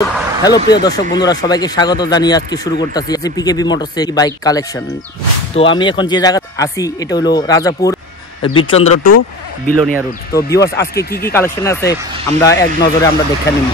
Hello প্রিয় দর্শক বন্ধুরা, সবাইকে স্বাগত জানিয়ে আজকে শুরু করতেছি পিকেবি মোটরসের বাইক কালেকশন। তো আমি এখন যে জায়গা আছি এটা হলো রাজাপুর বীরচন্দ্র টু বিলোনিয়া রোড। তো ভিউয়ার্স, আজকে কি কি কালেকশন আছে আমরা এক নজরে আমরা দেখে নিই।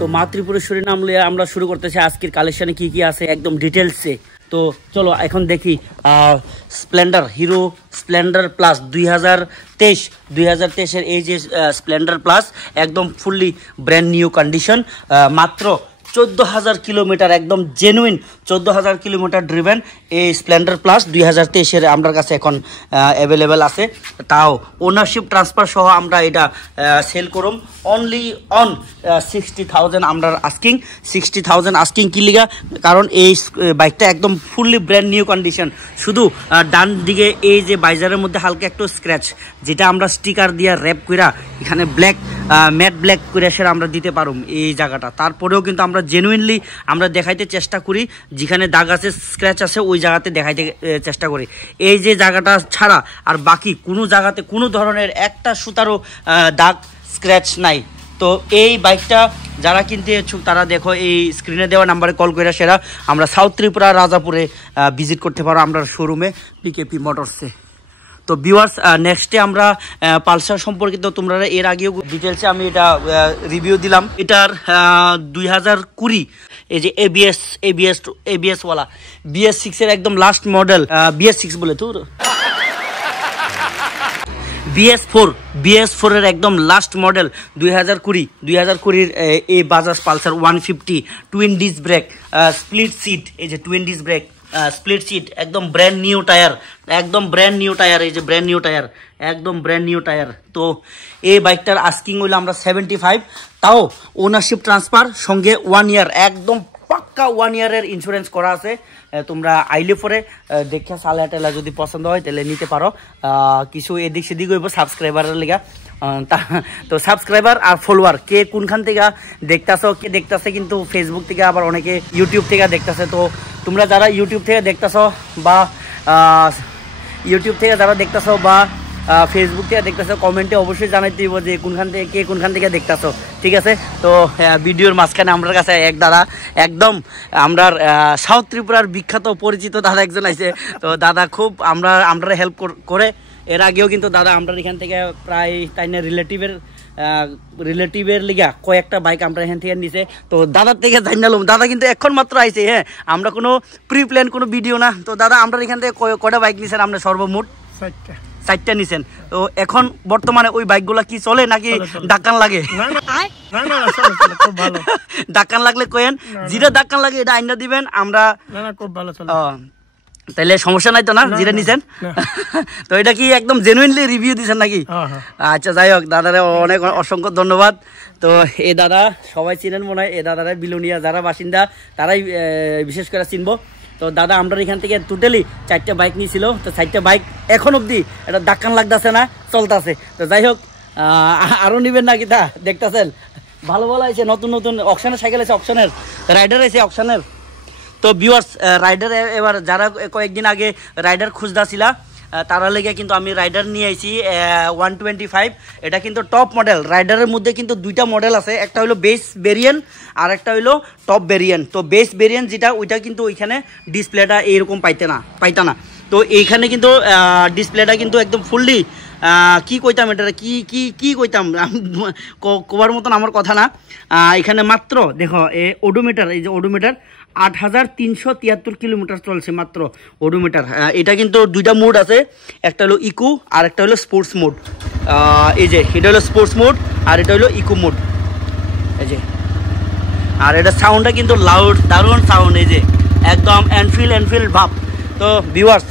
তো মা ত্রিপুরেশ্বরী নাম লিয়ে আমরা শুরু করতেছি আজকের কালেকশনে কি কি আছে একদম ডিটেলসে। তো চলো এখন দেখি স্প্লেন্ডার, হিরো স্প্লেন্ডার প্লাস 2023-এর এই যে স্প্লেন্ডার প্লাস একদম ফুললি ব্র্যান্ড নিউ কন্ডিশন, মাত্র 14,000 কিলোমিটার, একদম জেনুইন 14,000 কিলোমিটার ড্রিভেন এই স্প্লেন্ডার প্লাস 2023-এর আমার কাছে এখন অ্যাভেলেবেল আছে। তাও ওনারশিপ ট্রান্সফার সহ আমরা এটা সেল করুম অনলি অন 60,000 আমরা আস্কিং। 60,000 আস্কিং কি লিগা? কারণ এই বাইকটা একদম ফুললি ব্র্যান্ড নিউ কন্ডিশন। শুধু ডান দিকে এই যে বাইজারের মধ্যে হালকা একটু স্ক্র্যাচ, যেটা আমরা স্টিকার দিয়ে র্যাপ কইরা এখানে ব্ল্যাক ম্যাট ব্ল্যাক করে সেটা আমরা দিতে পারুম এই জায়গাটা। তারপরেও কিন্তু আমরা জেনুইনলি আমরা দেখাইতে চেষ্টা করি, যেখানে দাগ আছে স্ক্র্যাচ আছে ওই জায়গাতে দেখাইতে চেষ্টা করি। এই যে জায়গাটা ছাড়া আর বাকি কোনো জায়গাতে কোনো ধরনের একটা সুতারও দাগ স্ক্র্যাচ নাই। তো এই বাইকটা যারা কিনতে ইচ্ছুক তারা দেখো এই স্ক্রিনে দেওয়া নাম্বারে কল করে সেরা আমরা সাউথ ত্রিপুরা রাজাপুরে ভিজিট করতে পারো আমরা শোরুমে পিকেপি মোটরসে। তো ভিউয়ার্স, নেক্সটে আমরা পালসার সম্পর্কিত তোমরা এর আগেও ডিটেলসে আমি এটা রিভিউ দিলাম। এটার 2020 এই যে এবিএস ওয়ালা BS6 এর একদম লাস্ট মডেল, BS6 বলে তো BS4 এর একদম লাস্ট মডেল 2020-এর এই Bajaj Pulsar 150 twin disc brake, split seat, এই যে twin disc brake, split seat, একদম ব্র্যান্ড নিউ টায়ার, একদম ব্র্যান্ড নিউ টায়ার, এই যে ব্র্যান্ড নিউ টায়ার, একদম ব্র্যান্ড নিউ টায়ার। তো এই বাইকটার আস্কিং হইলো আমরা 75, তাও ওনারশিপ ট্রান্সফার সঙ্গে 1 ইয়ার, একদম পাক্কা 1 ইয়ারের ইন্স্যুরেন্স করা আছে। তোমরা আইলে পরে দেখে সালা টেলা যদি পছন্দ হয় তাহলে নিতে পারো। কিছু এদিক সেদিক হইব সাবস্ক্রাইবারের লেগা। তো সাবস্ক্রাইবার আর ফলোয়ার কে কোনখান থেকে দেখতেছো, কে দেখতেছে কিন্তু ফেসবুক থেকে, আবার অনেকে ইউটিউব থেকে দেখতেছে। তো তোমরা যারা ইউটিউব থেকে দেখতেছো বা ফেসবুক থেকে দেখতেছো, কমেন্টে অবশ্যই জানাইতে দিব যে কোনখান থেকে দেখতেছো, ঠিক আছে? তো ভিডিওর মাঝখানে আমার কাছে এক দাদা, একদম আমরা সাউথ ত্রিপুরার বিখ্যাত পরিচিত দাদা একজন আছে। তো দাদা খুব আমরা হেল্প করে। এর আগেও কিন্তু দাদা আমরা এখান থেকে প্রায় তাই না রিলেটিভের লিগা কয়েকটা বাইক আমরা এখান থেকে নিছে। তো দাদার থেকে জানালাম, দাদা কিন্তু এখন মাত্র আইছে, হ্যাঁ, আমরা কোনো প্রি প্ল্যান কোনো ভিডিও না। তো দাদা আমরা এখান থেকে কয়টা বাইক নিছেন? আমরা সর্বমোট 4টা নিছেন। তো এখন বর্তমানে ওই বাইকগুলা কি চলে নাকি ডাক্কান লাগে? ডাক্কান লাগলে কয়েন, যেটা ডাক্কান লাগে এটা আইনা দিবেন আমরা। তাহলে সমস্যা নাই তো না, যেটা নিছেন? তো এটা কি একদম জেনুইনলি রিভিউ দিচ্ছেন নাকি? আচ্ছা, যাই হোক, দাদারে অনেক অসংখ্য ধন্যবাদ। তো এই দাদা সবাই চিনেন মনে হয়, এই দাদারা বিলোনিয়া যারা বাসিন্দা তারাই বিশেষ করে চিনবো। তো দাদা আমরা এখান থেকে টোটালি 4টা বাইক নিয়েছিল। তো 4টা বাইক এখন অবধি এটা ডাক্কান লাগতেছে না, চলতেছে। তো যাই হোক, আরও নিবেন নাকি তা দেখতেছেন? ভালো আছে, নতুন অকশনের সাইকেল আছে, অকশনের রাইডার আছে, অকশনের। তো ভিউয়ার্স, রাইডার এবার যারা কয়েকদিন আগে রাইডার খুঁজতেছিলা তারা লেগে কিন্তু আমি রাইডার নিয়ে আইছি 125। এটা কিন্তু টপ মডেল। রাইডারের মধ্যে কিন্তু 2টা মডেল আছে, একটা হলো বেস ভেরিয়েন্ট আর একটা হলো টপ ভেরিয়েন্ট। তো বেস ভেরিয়েন্ট যেটা ওইটা কিন্তু ওইখানে ডিসপ্লেটা এইরকম পাইতা না। তো এইখানে কিন্তু ডিসপ্লেটা কিন্তু একদম ফুললি কি কইতাম, এটা কি কইতাম কবার মতন আমার কথা না। এখানে মাত্র দেখো ওডোমিটার, এই যে ওডোমিটার 8,373 কিলোমিটার চলছে মাত্র ওডোমিটার। এটা কিন্তু 2টা মোড আছে, একটা হলো ইকো আর একটা হলো স্পোর্টস মোড। এই যে এটা হলো স্পোর্টস মোড আর এটা হলো ইকো মোড, এই যে। আর এটা সাউন্ডটা কিন্তু লাউড, দারুণ সাউন্ড, এই যে একদম এনফিল্ড ভাব। তো ভিউয়ার্স,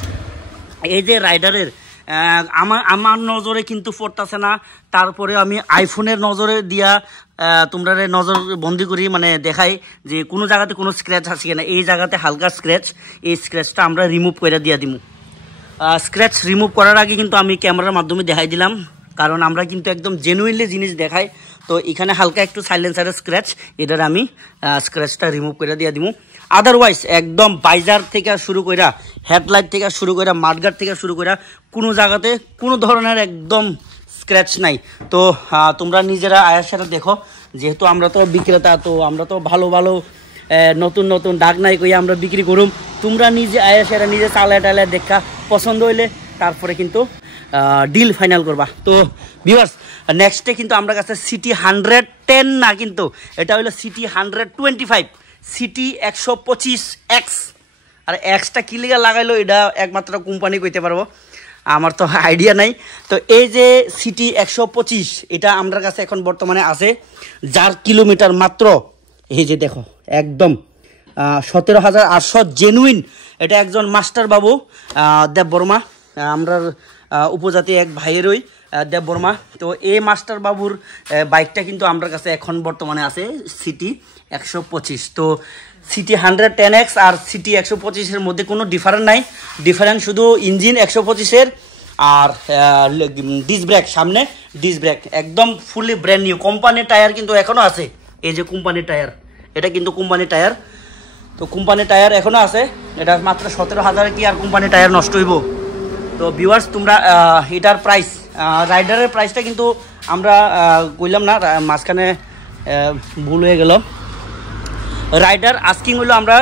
এই যে রাইডারের আমার নজরে কিন্তু পড়তেছে না, তারপরে আমি আইফোনের নজরে দিয়া তোমরা নজর বন্দি করি, মানে দেখাই যে কোনো জায়গাতে কোনো স্ক্র্যাচ আছে কিনা। এই জায়গাতে হালকা স্ক্র্যাচ, এই স্ক্র্যাচটা আমরা রিমুভ করে দিয়া দিমু। স্ক্র্যাচ রিমুভ করার আগে কিন্তু আমি ক্যামেরার মাধ্যমে দেখাই দিলাম, কারণ আমরা কিন্তু একদম জেনুইনলি জিনিস দেখাই। তো এখানে হালকা একটু সাইলেন্সারের স্ক্র্যাচ, এটার আমি স্ক্র্যাচটা রিমুভ করে দিয়ে দিব। আদারওয়াইজ একদম বাইজার থেকে শুরু করে, হেডলাইট থেকে শুরু করে, মাডগার্ড থেকে শুরু করে কোনো জায়গাতে কোনো ধরনের একদম স্ক্র্যাচ নাই। তো তোমরা নিজেরা আয়ার সাথে দেখো, যেহেতু আমরা তো বিক্রেতা, তো আমরা তো ভালো ভালো নতুন নতুন ডাক নাই কই আমরা বিক্রি করুম। তোমরা নিজে আয়া সেরা নিজে চালায় টালায় দেখা পছন্দ হইলে তারপরে কিন্তু ডিল ফাইনাল করবা। তো ভিউয়ার্স, নেক্সটে কিন্তু আমরা কাছে সিটি 110 না, কিন্তু এটা হলো সিটি 125, সিটি 125X। আর এক্সটা কি লিগা লাগাইলো এটা একমাত্র কোম্পানি কইতে পারবো, আমার তো আইডিয়া নাই। তো এই যে সিটি 125 এটা আমার কাছে এখন বর্তমানে আছে, যার কিলোমিটার মাত্র এই যে দেখো একদম 17,800 জেনুইন। এটা একজন মাস্টার বাবু দেব বর্মা, আমরা উপজাতি এক ভাইয়েরই দেব বর্মা। তো এই মাস্টার বাবুর বাইকটা কিন্তু আমার কাছে এখন বর্তমানে আছে সিটি 125। তো সিটি 110X আর সিটি 125-এর মধ্যে কোনো ডিফারেন্স নাই, ডিফারেন্স শুধু ইঞ্জিন 125-এর আর ডিস্ক ব্রেক, সামনে ডিস্ক ব্রেক একদম ফুলি ব্র্যান্ড নিউ। কোম্পানির টায়ার কিন্তু এখনও আছে, এই যে কোম্পানির টায়ার, এটা কিন্তু কোম্পানির টায়ার। তো কোম্পানির টায়ার এখনও আছে, এটা মাত্র 17,000 কি আর কোম্পানির টায়ার নষ্ট হইব। তো ভিউয়ার্স, তোমরা এটার প্রাইস, রাইডারের প্রাইসটা কিন্তু আমরা কইলাম না, মাঝখানে ভুল হয়ে গেল। রাইডার আস্কিং হলো আমরা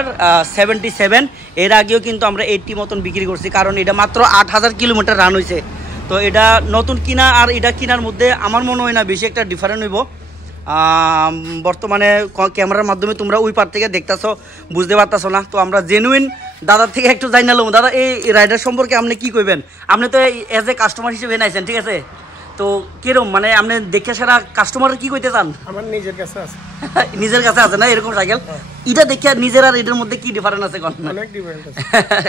77, এর আগেও কিন্তু আমরা 80 মতন বিক্রি করছি, কারণ এটা মাত্র 8,000 কিলোমিটার রান হয়েছে। তো এটা নতুন কিনা আর এটা কেনার মধ্যে আমার মনে হয় না বেশি একটা ডিফারেন্ট হইব। বর্তমানে ক্যামেরার মাধ্যমে তোমরা ওই পার থেকে দেখতেছো, বুঝতে পারতেছো না। তো আমরা জেনুইন দাদার থেকে একটু জানি নাম, দাদা এই রাইডার সম্পর্কে আপনি কি কইবেন? আপনি তো এজ এ কাস্টমার হিসেবে নাইছেন, ঠিক আছে? তো কিরম মানে আপনি দেখে সারা কাস্টমার কি কইতে চান? আমার নিজের কাছে আছে। নিজের কাছে আছে না এরকম সাইকেল? এটা দেখে নিজের আর এটার মধ্যে কি ডিফারেন্স আছে? অনেক ডিফারেন্স আছে,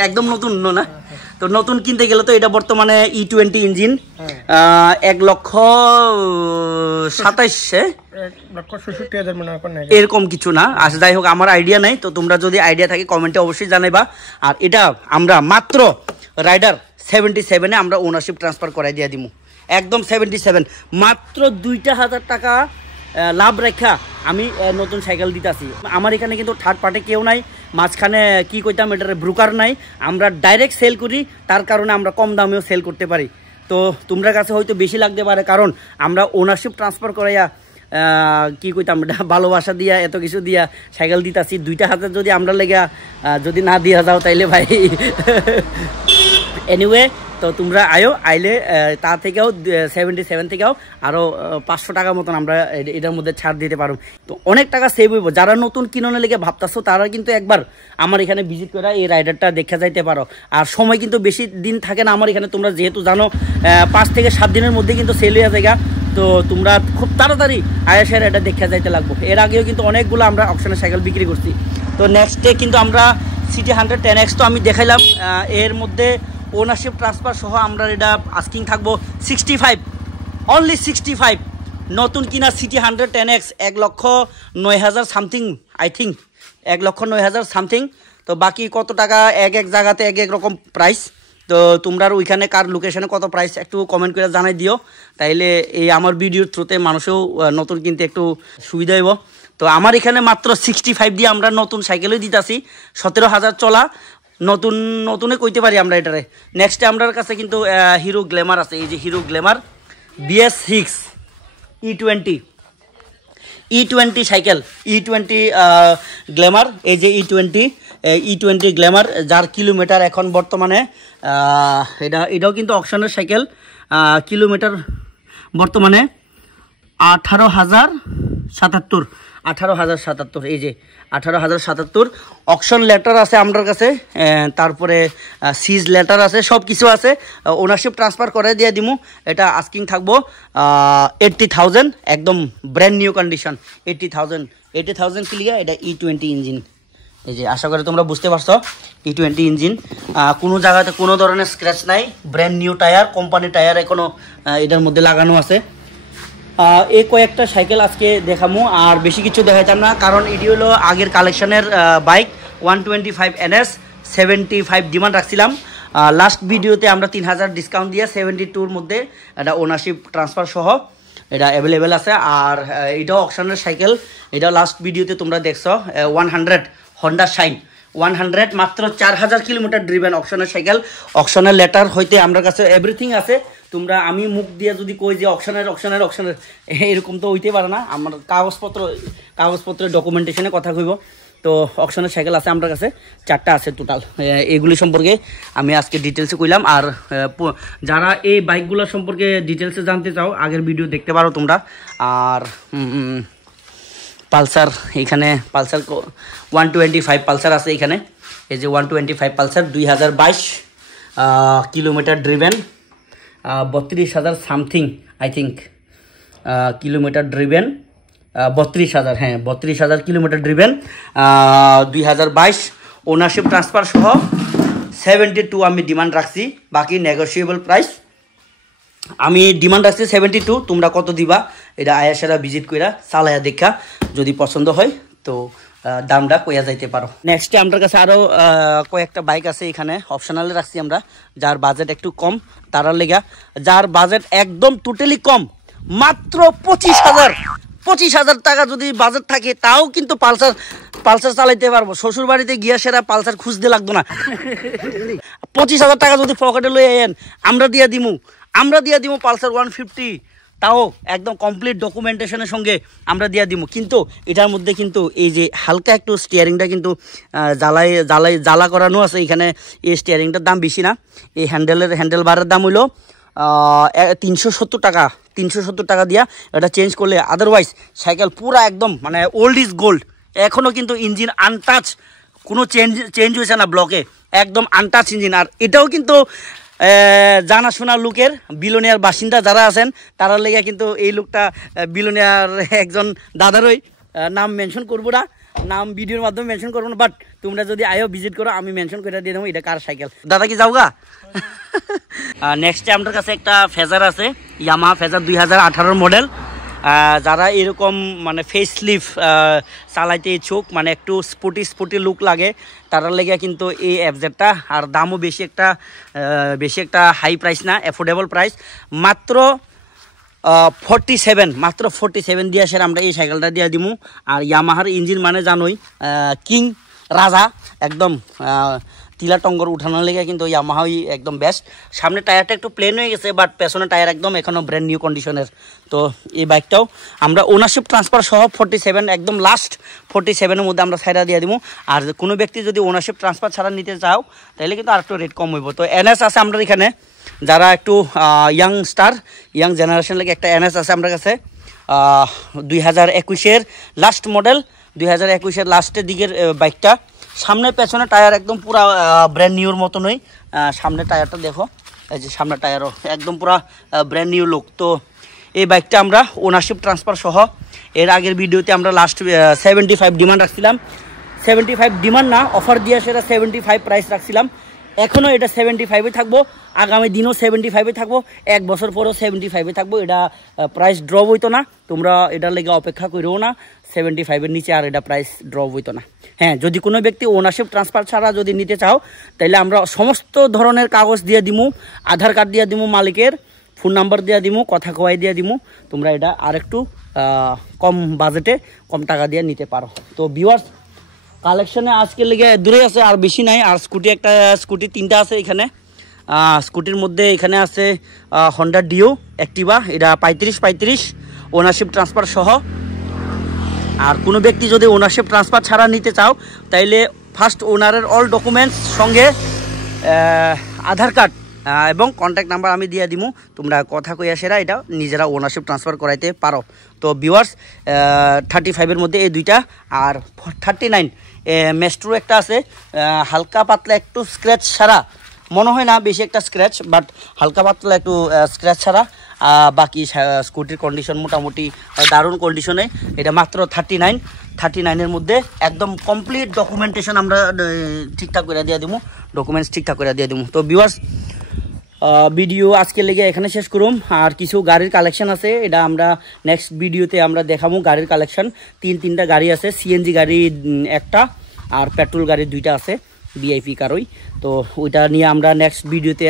একদম নতুন না? তো নতুন কিনতে গেলে তো এটা বর্তমানে E20 ইঞ্জিন, 1,27,000 এরকম কিছু না। আচ্ছা যাই হোক, আমার আইডিয়া নাই, তো তোমরা যদি আইডিয়া থাকে কমেন্টে অবশ্যই জানাইবা। আর এটা আমরা মাত্র রাইডার 77-এ আমরা ওনারশিপ ট্রান্সফার করাই দিয়ে দিব, একদম 77, মাত্র 2,000 টাকা লাভ রেখা আমি নতুন সাইকেল দিতেছি। আমার এখানে কিন্তু থার্ড পার্টি কেউ নাই, মাঝখানে কি কইতাম এটার ব্রোকার নাই, আমরা ডাইরেক্ট সেল করি, তার কারণে আমরা কম দামেও সেল করতে পারি। তো তোমরা কাছে হয়তো বেশি লাগতে পারে, কারণ আমরা ওনারশিপ ট্রান্সফার করাইয়া কি কইতাম ভালোবাসা দিয়া এত কিছু দিয়া সাইকেল দিতেছি। 2,000 যদি আমরা লেগে যদি না দিয়া যাও তাইলে ভাই এনিওয়ে, তো তোমরা আইলে তা থেকেও 77 থেকেও আরও 500 টাকা মতন আমরা এটার মধ্যে ছাড় দিতে পারো। তো অনেক টাকা সেভ হইব। যারা নতুন কিনোনে লেগে ভাবতাছো তারা কিন্তু একবার আমার এখানে ভিজিট করে এই রাইডারটা দেখে যাইতে পারো। আর সময় কিন্তু বেশি দিন থাকে না আমার এখানে, তোমরা যেহেতু জানো 5 থেকে 7 দিনের মধ্যে কিন্তু সেল হয়ে যায়। তো তোমরা খুব তাড়াতাড়ি আয়াসের এটা দেখে যাইতে লাগবো। এর আগেও কিন্তু অনেকগুলো আমরা অপশনের সাইকেল বিক্রি করছি। তো নেক্সটে কিন্তু আমরা সিটি 110X তো আমি দেখাইলাম, এর মধ্যে ওনারশিপ ট্রান্সফার সহ আমরা এটা আস্কিং থাকবো 65, অনলি 65। নতুন কিনা city 110X 1,09,000 something, I think 1,09,000 something. তো বাকি কত টাকা এক জায়গাতে এক রকম প্রাইস। তো তোমরা ওইখানে কার লোকেশনে কত প্রাইস একটু কমেন্ট করে জানাই দিও, তাইলে এই আমার ভিডিওর থ্রুতে মানুষও নতুন কিনতে একটু সুবিধা হইব। তো আমার এখানে মাত্র 65 দিয়ে আমরা নতুন সাইকেলই দিতেছি, 17,000 চলা নতুনে কইতে পারি আমরা এটারে। নেক্সটে আমার কাছে কিন্তু হিরো গ্ল্যামার আছে, এই যে hero Glamour BS6 E20 cycle, E20 Glamour, এই যে E20 গ্ল্যামার, যার কিলোমিটার এখন বর্তমানে এটাও কিন্তু অকশনের সাইকেল, কিলোমিটার বর্তমানে 18,077, এই যে 18,077। অকশন লেটার আছে আমার কাছে, তারপরে সিজ লেটার আছে, সব কিছু আছে। ওনারশিপ ট্রান্সফার করে দিয়ে দিমু। এটা আস্কিং থাকবো 80,000, একদম ব্র্যান্ড নিউ কন্ডিশন। 80,000 ক্লিয়া। এটা E20 ইঞ্জিন, এই যে আশা করি তোমরা বুঝতে পারছো। E20 ইঞ্জিন, কোনো জায়গাতে কোনো ধরনের স্ক্র্যাচ নাই, brand new tyre, company tyre এখনও এটার মধ্যে লাগানো আছে। এই কয়েকটা সাইকেল আজকে দেখামো, আর বেশি কিছু দেখাইতাম না, কারণ এটি হলো আগের কালেকশনের বাইক। 125 NS 75 ডিমান্ড রাখছিলাম, লাস্ট ভিডিওতে আমরা 3000 ডিসকাউন্ট দিয়ে 72-র মধ্যে এটা ওনারশিপ ট্রান্সফার সহ এটা অ্যাভেলেবেল আছে। আর এটাও অকশনের সাইকেল, এটাও লাস্ট ভিডিওতে তোমরা দেখছো 100 হন্ডা শাইন 100 মাত্র 4000 কিলোমিটার ড্রিভেন অকশনের সাইকেল। অকশনের লেটার হইতে আমার কাছে এভরিথিং আছে। তোমরা আমি মুখ দিয়ে যদি কই যে অকশনের এরকম তো হইতে পারে না। আমার কাগজপত্রের ডকুমেন্টেশনে কথা কইব। তো অকশনের সাইকেল আছে আমার কাছে 4টা আছে টোটাল। এগুলি সম্পর্কে আমি আজকে ডিটেলসে কইলাম। আর যারা এই বাইকগুলো সম্পর্কে ডিটেলসে জানতে চাও আগের ভিডিও দেখতে পারো তোমরা। আর পালসার, এখানে পালসার 125 পালসার আছে এখানে। এই যে 125 Pulsar 2022 kilometre driven, 32,000 something I think kilometre driven, 32,000, হ্যাঁ 32,000 কিলোমিটার ড্রিভেন, 2022 ওনারশিপ ট্রান্সফার সহ 72 আমি ডিমান্ড রাখছি। বাকি নেগোশিয়েবল প্রাইস আমি ডিমান্ড রাখছি 72। তোমরা কত দিবা এটা আয়াসারা ভিজিট কইরা চালায়া দেখা যদি পছন্দ হয় তো দামটা কইয়া যাইতে পারো। নেক্সটে আমার কাছে আরও কয়েকটা বাইক আছে এখানে অপশনালে রাখছি আমরা, যার বাজেট একটু কম তারার লেগা। যার বাজেট একদম টোটালি কম মাত্র 25,000 টাকা যদি বাজেট থাকে তাও কিন্তু পালসার চালাইতে পারবো। শ্বশুর বাড়িতে গিয়া সেরা পালসার খুঁজতে লাগতো না। 25,000 টাকা যদি পকেটে লই আইন আমরা দিয়া দিমু পালসার 150, তাও একদম কমপ্লিট ডকুমেন্টেশনের সঙ্গে আমরা দিয়া দিমু। কিন্তু এটার মধ্যে কিন্তু এই যে হালকা একটু স্টিয়ারিংটা কিন্তু জ্বালা করানো আছে এখানে। এই স্টিয়ারিংটার দাম বেশি না, এই হ্যান্ডেল বারের দাম হইলো 370 টাকা দিয়া এটা চেঞ্জ করলে। আদারওয়াইজ সাইকেল পুরা একদম মানে ওল্ড ইজ গোল্ড। এখনও কিন্তু ইঞ্জিন আনটাচ, কোনো চেঞ্জ হয়েছে না ব্লকে, একদম আনটাচ ইঞ্জিন। আর এটাও কিন্তু জানাশোনা লুকের বিলোনিয়ার বাসিন্দা যারা আছেন তারা লেগে কিন্তু এই লুকটা বিলোনিয়ার একজন দাদারই, নাম মেনশন করবো না, নাম ভিডিওর মাধ্যমে মেনশন করবো না, বাট তোমরা যদি আয়ো ভিজিট করো আমি মেনশন করে দিয়ে দেবো এটা কার সাইকেল। দাদা কি যাওগা? নেক্সটে আমার কাছে একটা ফেজার আছে, ইয়ামাহা ফেজার 2018 মডেল। যারা এরকম মানে ফেস লিফট চালাইতে ইচ্ছুক, মানে একটু স্পোর্টি লুক লাগে তারা লেগে কিন্তু এই এফজেডটা। আর দামও বেশি একটা হাই প্রাইস না, অ্যাফোর্ডেবল প্রাইস মাত্র 47 দিয়ে আসে আমরা এই সাইকেলটা দিয়ে দিমু। আর ইয়ামাহার ইঞ্জিন মানে জানোই কিং রাজা, একদম তিলা টঙ্গর উঠানোর লেগে কিন্তু ইয়ামাহাই একদম বেস্ট। সামনে টায়ারটা একটু প্লেন হয়ে গেছে, বাট পেছনের টায়ার একদম এখনও ব্র্যান্ড নিউ কন্ডিশনের। তো এই বাইকটাও আমরা ওনারশিপ ট্রান্সফার সহ 47, একদম লাস্ট 47-এর মধ্যে আমরা ছাইড়া দিয়ে দিব। আর কোনো ব্যক্তি যদি ওনারশিপ ট্রান্সফার ছাড়া নিতে চাও তাহলে কিন্তু আর একটু রেট কম হইব। তো এনএস আছে আমরা এখানে, যারা একটু ইয়াং জেনারেশন লাগে একটা এনএস আছে আমার কাছে 2021-এর লাস্ট মডেল, 2021-এর লাস্টের দিকের বাইকটা। সামনে পেছনে টায়ার একদম পুরা ব্র্যান্ড নিউর মতনই। সামনে টায়ারটা দেখো, এই যে সামনে টায়ারও একদম পুরা ব্র্যান্ড নিউ লুক। তো এই বাইকটা আমরা ওনারশিপ ট্রান্সফার সহ, এর আগের ভিডিওতে আমরা লাস্ট 75 ডিমান্ড রাখছিলাম। 75 ডিমান্ড না, অফার দিয়ে সেটা 75 প্রাইস রাখছিলাম। এখনও এটা 75-এ থাকবো, আগামী দিনও 75-এ থাকবো, 1 বছর পরেও 75-এ থাকবো। এটা প্রাইস ড্রপ হইতো না, তোমরা এটার লেগে অপেক্ষা করিও না। 75-এর নিচে আর এটা প্রাইস ড্রপ হইতো না। হ্যাঁ, যদি কোনো ব্যক্তি ওনারশিপ ট্রান্সফার ছাড়া যদি নিতে চাও তাহলে আমরা সমস্ত ধরনের কাগজ দিয়ে দিমু, আধার কার্ড দিয়ে দিমু, মালিকের ফোন নাম্বার দিয়ে দিমু, কথা কওয়াই দিয়ে দিমু। তোমরা এটা আরেকটু কম বাজেটে কম টাকা দিয়ে নিতে পারো। তো ভিউয়ার্স, কালেকশনে আজকের লেগে দূরে আছে, আর বেশি নাই। আর স্কুটি 3টা আছে এখানে। স্কুটির মধ্যে এখানে আছে হন্ডা ডিও অ্যাক্টিভা, এটা 35 ওনারশিপ ট্রান্সফার সহ। আর কোনো ব্যক্তি যদি ওনারশিপ ট্রান্সফার ছাড়া নিতে চাও তাইলে ফার্স্ট ওনারের অল ডকুমেন্টস সঙ্গে আধার কার্ড এবং কন্ট্যাক্ট নাম্বার আমি দিয়ে দিমু, তোমরা কথা কইয়া সেরা এটা নিজেরা ওনারশিপ ট্রান্সফার করাইতে পারো। তো ভিউয়ার্স, 35-এর মধ্যে এই দুইটা। আর 39 মেস্ট্রো একটা আছে, হালকা পাতলা একটু স্ক্র্যাচ ছাড়া, মনে হয় না বেশি একটা স্ক্র্যাচ, বাট হালকা পাতলা একটু স্ক্র্যাচ ছাড়া। বাকি স্কুটির কন্ডিশন মোটামুটি দারুণ কন্ডিশনে। এটা মাত্র 39-এর মধ্যে একদম কমপ্লিট ডকুমেন্টেশন আমরা ঠিকঠাক করে দিয়ে দিব, ডকুমেন্টস ঠিকঠাক করে দিয়ে দিব। তো ভিউয়ার্স, ভিডিও আজকে লেগে এখানে শেষ করুম। আর কিছু গাড়ির কালেকশন আছে, এটা আমরা নেক্সট ভিডিওতে আমরা দেখাবো। গাড়ির কালেকশন 3টা গাড়ি আছে, সিএনজি গাড়ি একটা আর পেট্রোল গাড়ি 2টা আছে। ভিআইপি কারই। তো ওইটা নিয়ে আমরা নেক্সট ভিডিওতে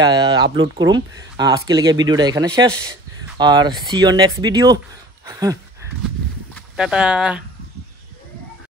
আপলোড করুম। আজকে লেগে ভিডিওটা এখানে শেষ, আর see you next video. Tata.